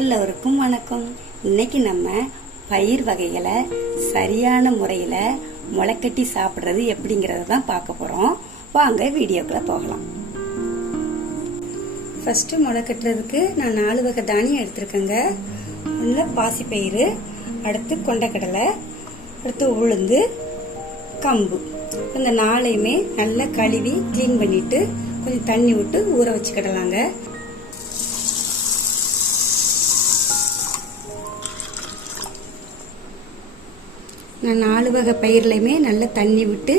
இன்னைக்கு நம்ம பயிர் வகைகளை சரியான முறையில் முளைக்கட்டி சாப்பிட்றது எப்படிங்கிறத தான் பார்க்க போகிறோம் வாங்க வீடியோக்குள்ளே போகலாம். ஃபஸ்ட்டு முளை கட்டுறதுக்கு நான் நாலு வகை தானியம் எடுத்திருக்கேங்க. ஒன்று பாசிப்பயிறு அடுத்து கொண்டக்கடலை அடுத்து உளுந்து கம்பு. இந்த நாளையுமே நல்லா கழுவி க்ளீன் பண்ணிவிட்டு கொஞ்சம் தண்ணி விட்டு ஊற வச்சுக்கிடலாங்க. நான் நாலு வகை பயிர்லையுமே நல்லா தண்ணி விட்டு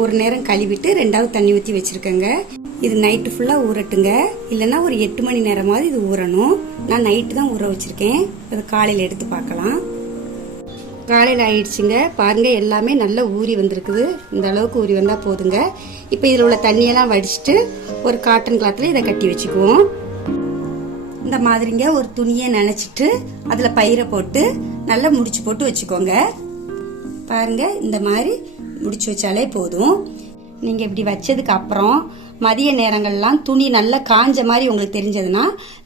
ஒரு நேரம் கழுவிட்டு ரெண்டாவது தண்ணி ஊற்றி வச்சுருக்கேங்க. இது நைட்டு ஃபுல்லாக ஊறட்டுங்க. இல்லைன்னா ஒரு எட்டு மணி நேரமாவது இது ஊறணும். நான் நைட்டு தான் ஊற வச்சுருக்கேன். இது காலையில் எடுத்து பார்க்கலாம். காலையில் ஆயிடுச்சுங்க. பாருங்கள் எல்லாமே நல்லா ஊறி வந்திருக்குது. இந்த அளவுக்கு ஊறி வந்தால் போதுங்க. இப்போ இதில் உள்ள தண்ணியெல்லாம் வடிச்சிட்டு ஒரு காட்டன் கிளாத்தில் இதை கட்டி வச்சுக்குவோம். இந்த மாதிரிங்க ஒரு துணியை நினச்சிட்டு அதில் பயிரை போட்டு நல்லா முடிச்சு போட்டு வச்சுக்கோங்க. பாருங்கள் இந்த மாதிரி முடிச்சு வச்சாலே போதும். நீங்கள் இப்படி வச்சதுக்கு அப்புறம் மதிய நேரங்கள்லாம் துணி நல்லா காஞ்ச மாதிரி உங்களுக்கு தெரிஞ்சதுன்னா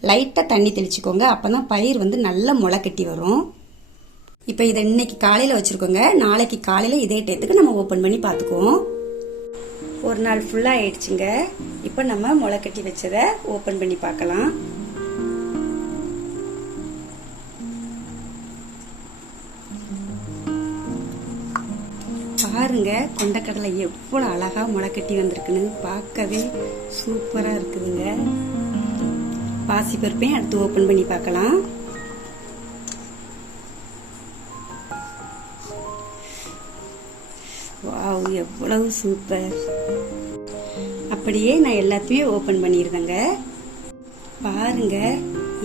லைட்டாக தண்ணி தெளிச்சுக்கோங்க. அப்போ தான் பயிர் வந்து நல்லா முளை கட்டி வரும். இப்போ இதை இன்னைக்கு காலையில் வச்சுருக்கோங்க. நாளைக்கு காலையில் இதே டயத்துக்கு நம்ம ஓப்பன் பண்ணி பார்த்துக்குவோம். ஒரு நாள் ஃபுல்லாக ஆயிடுச்சுங்க. இப்போ நம்ம முளைக்கட்டி வச்சதை ஓப்பன் பண்ணி பார்க்கலாம். பாருங்க கொண்டக்கடலை எவ்வளோ அழகாக முளைக்கட்டி வந்திருக்குன்னு பார்க்கவே சூப்பராக இருக்குதுங்க. பாசி பருப்பையும் அடுத்து ஓப்பன் பண்ணி பார்க்கலாம். வாவ் எவ்வளவு சூப்பர். அப்படியே நான் எல்லாத்தையும் ஓப்பன் பண்ணியிருந்தேங்க பாருங்க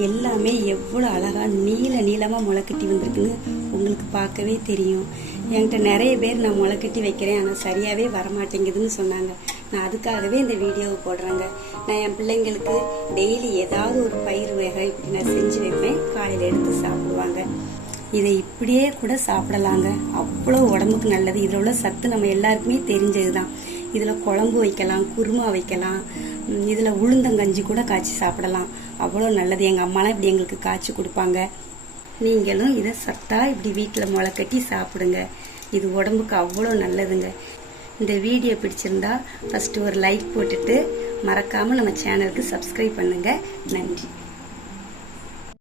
எல்லாமே எவ்வளோ அழகாக நீல நீளமாக முளைக்கட்டி வந்திருக்குன்னு உங்களுக்கு பார்க்கவே தெரியும். என்கிட்ட நிறைய பேர் நான் முளைக்கட்டி வைக்கிறேன். ஆனால் சரியாகவே வரமாட்டேங்குதுன்னு சொன்னாங்க. நான் அதுக்காகவே இந்த வீடியோவை போடுறேங்க. நான் என் பிள்ளைங்களுக்கு டெய்லி ஏதாவது ஒரு பயிர் வகை இப்படி நான் செஞ்சு வைப்பேன். காலையில் எடுத்து சாப்பிடுவாங்க. இதை இப்படியே கூட சாப்பிடலாங்க. அவ்வளோ உடம்புக்கு நல்லது. இதில் உள்ள சத்து நம்ம எல்லாருக்குமே தெரிஞ்சது தான் இதில் குழம்பு வைக்கலாம் குருமா வைக்கலாம். இதில் உளுந்தங்கஞ்சி கூட காய்ச்சி சாப்பிடலாம். அவ்வளோ நல்லது. எங்கள் அம்மாலாம் இப்படி எங்களுக்கு காய்ச்சி கொடுப்பாங்க. நீங்களும் இதை சத்தா இப்படி வீட்டில் முளை கட்டி சாப்பிடுங்க. இது உடம்புக்கு அவ்வளோ நல்லதுங்க. இந்த வீடியோ பிடிச்சிருந்தா ஃபஸ்ட்டு ஒரு லைக் போட்டுட்டு மறக்காமல் நம்ம சேனலுக்கு சப்ஸ்கிரைப் பண்ணுங்கள் நன்றி.